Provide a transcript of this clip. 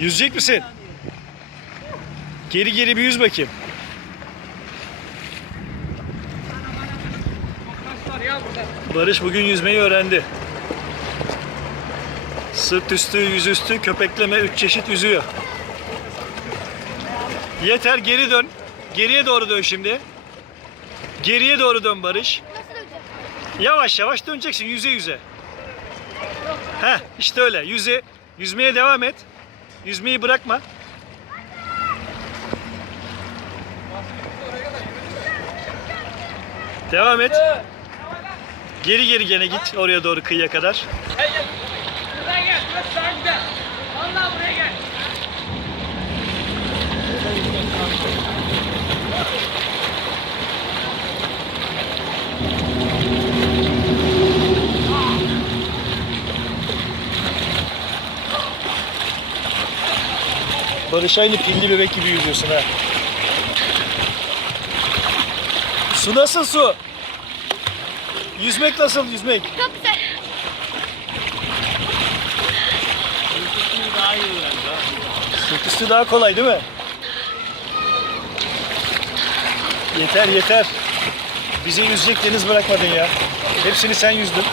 Yüzecek misin? Geri geri bir yüz bakayım. Barış bugün yüzmeyi öğrendi. Sırt üstü, yüzüstü, köpekleme, üç çeşit yüzüyor. Yeter geri dön. Geriye doğru dön şimdi. Geriye doğru dön Barış. Yavaş yavaş döneceksin yüze yüze. Heh işte öyle yüze. Yüzmeye devam et. Yüzmeyi bırakma. Devam et. Geri geri gene git oraya doğru kıyıya kadar. Gel gel. Buraya gel. Burası daha. Vallahi buraya gel. Barış aynı pilli bebek gibi yüzüyorsun ha. Su nasıl su? Yüzmek nasıl yüzmek? Çok güzel. Sırt üstü daha kolay değil mi? Yeter yeter. Bize yüzecek deniz bırakmadın ya. Hepsini sen yüzdün.